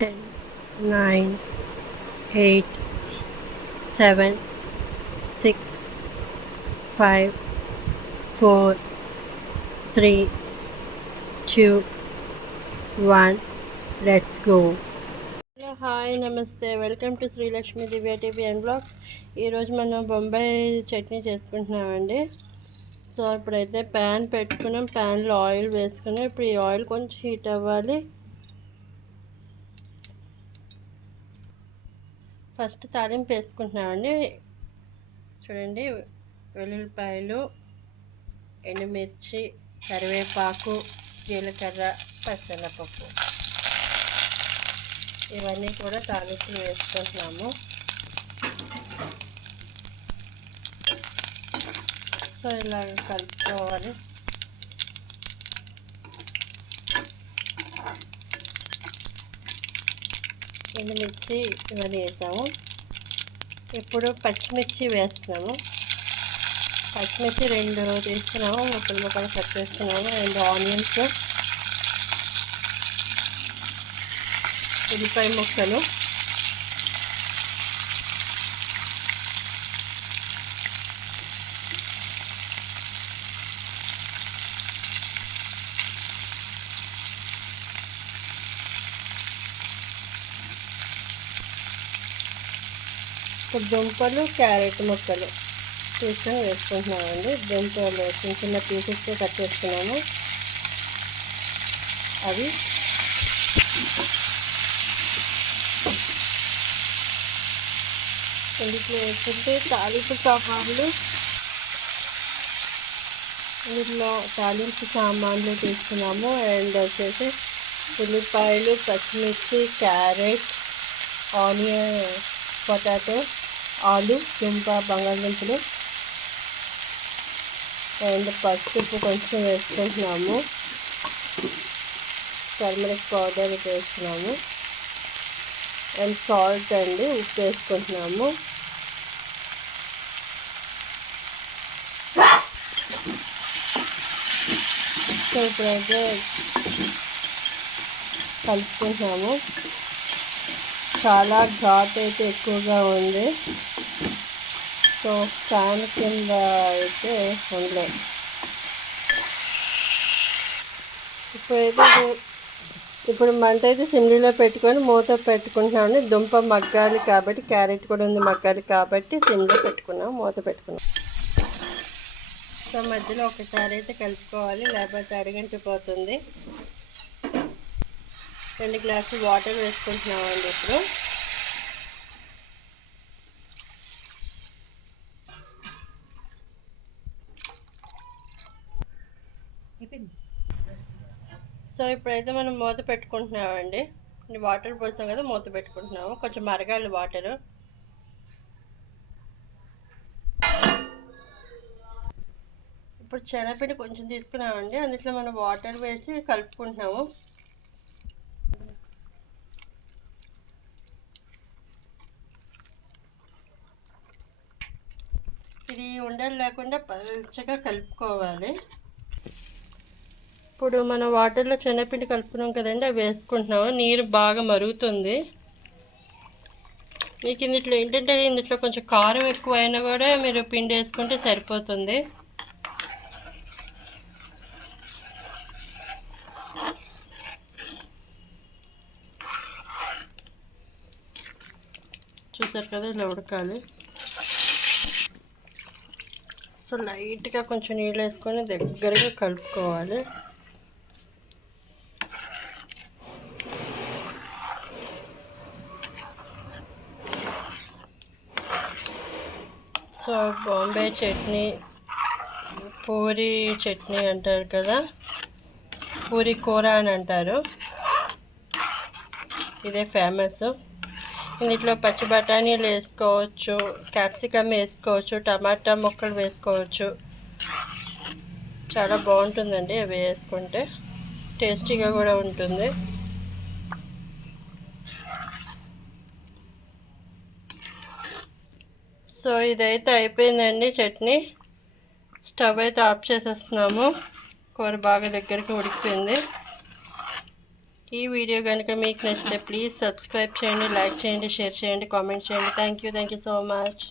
10, 9, 8, 7, 6, 5, 4, 3, 2, 1. Let's go. Hello, hi, namaste. Welcome to Sri Lakshmi Divya TV and Vlogs. ఈరోజు మనం Bombay chutney చేసుకుంటున్నామండి. So ఇప్పుడైతే pan పెట్టుకున్నాం, ప్యాన్లో ఆయిల్ వేసుకున్నాం. ఇప్పుడు ఈ ఆయిల్ కొంచెం హీట్ అవ్వాలి. ఫస్ట్ తాలింపు వేసుకుంటున్నామండి. చూడండి, వెల్లుల్లిపాయలు, ఎండుమిర్చి, కరివేపాకు, జీలకర్ర, పచ్చనపప్పు ఇవన్నీ కూడా తాలింపు వేసుకుంటున్నాము. సో ఇలా కలుపుకోవాలి. ఎండుమిర్చి ఇవన్నీ వేసాము. ఇప్పుడు పచ్చిమిర్చి వేస్తున్నాము. పచ్చిమిర్చి 2 తీసుకున్నాము, ముక్కలు కట్ చేస్తున్నాము. 2 ఆనియన్స్, ఉల్లిపాయ ముక్కలు, దుంపలు, క్యారెట్ ముక్కలు తీసుకొని వేసుకుంటున్నామండి. దుంపలు చిన్న చిన్న పీసెస్తో కట్ చేసుకున్నాము. అవి ఇందులో వేసుకుంటే తాలింపు సామాన్లు తీసుకున్నాము. అండ్ వచ్చేసి ఉల్లిపాయలు, పచ్చిమిర్చి, క్యారెట్, ఆనియన్, పొటాటో, ఆలు, దుంప, బంగాళదుంపలు అండ్ పసుపు కొంచెం వేసుకుంటున్నాము. టర్మరిక్ పౌడర్ వేస్తున్నాము. అండ్ సాల్ట్ అండి, ఉప్పు వేసుకుంటున్నాము. సో ఇప్పుడైతే కలుపుకుంటున్నాము. చాలా ఘాట్ అయితే ఎక్కువగా ఉంది. సో ఫ్యాన్ కింద అయితే ఉండలేదు. ఇప్పుడు మంట అయితే సిమ్లీలో పెట్టుకొని మూత పెట్టుకుంటున్నామండి. దుంప మగ్గాలి కాబట్టి, క్యారెట్ కూడా ఉంది మగ్గాలి కాబట్టి సిమ్లో పెట్టుకున్నాం, మూత పెట్టుకున్నాం. సో మధ్యలో ఒకసారి అయితే కలుపుకోవాలి, లేకపోతే అడుగంటిపోతుంది. 2 గ్లాసులు వాటర్ వేసుకుంటున్నామండి. సో ఇప్పుడైతే మనం మూత పెట్టుకుంటున్నామండి. వాటర్ పోసాం కదా, మూత పెట్టుకుంటున్నాము. కొంచెం మరగాలి వాటరు. ఇప్పుడు శనగపిండి కొంచెం తీసుకున్నామండి, అందులో మనం వాటర్ వేసి కలుపుకుంటున్నాము. ఇది ఉండలు లేకుండా పల్చగా కలుపుకోవాలి. ఇప్పుడు మనం వాటర్లో శనగపిండి కలుపుకున్నాం కదండి, అవి వేసుకుంటున్నాము. నీరు బాగా మరుగుతుంది. మీకు ఇందులో ఏంటంటే, ఇందులో కొంచెం కారం ఎక్కువ అయినా కూడా మీరు పిండి వేసుకుంటే సరిపోతుంది. చూసారు కదా, ఇలా ఉడకాలి. సో లైట్గా కొంచెం నీళ్ళు వేసుకొని దగ్గరగా కలుపుకోవాలి. సో బాంబే చట్నీ, పూరి చట్నీ అంటారు కదా, పూరి కూర అని అంటారు. ఇదే ఫేమస్. ఇందులో పచ్చి బఠానీలు వేసుకోవచ్చు, క్యాప్సికమ్ వేసుకోవచ్చు, టమాటా ముక్కలు వేసుకోవచ్చు. చాలా బాగుంటుందండి అవి వేసుకుంటే, టేస్టీగా కూడా ఉంటుంది. సో ఇదైతే అయిపోయిందండి చట్నీ. స్టవ్ అయితే ఆఫ్ చేసేస్తున్నాము. కూర బాగా దగ్గరికి ఉడికిపోయింది. ఈ వీడియో కనుక మీకు నచ్చితే ప్లీజ్ సబ్స్క్రైబ్ చేయండి, లైక్ చేయండి, షేర్ చేయండి, కామెంట్ చేయండి. Thank you so much.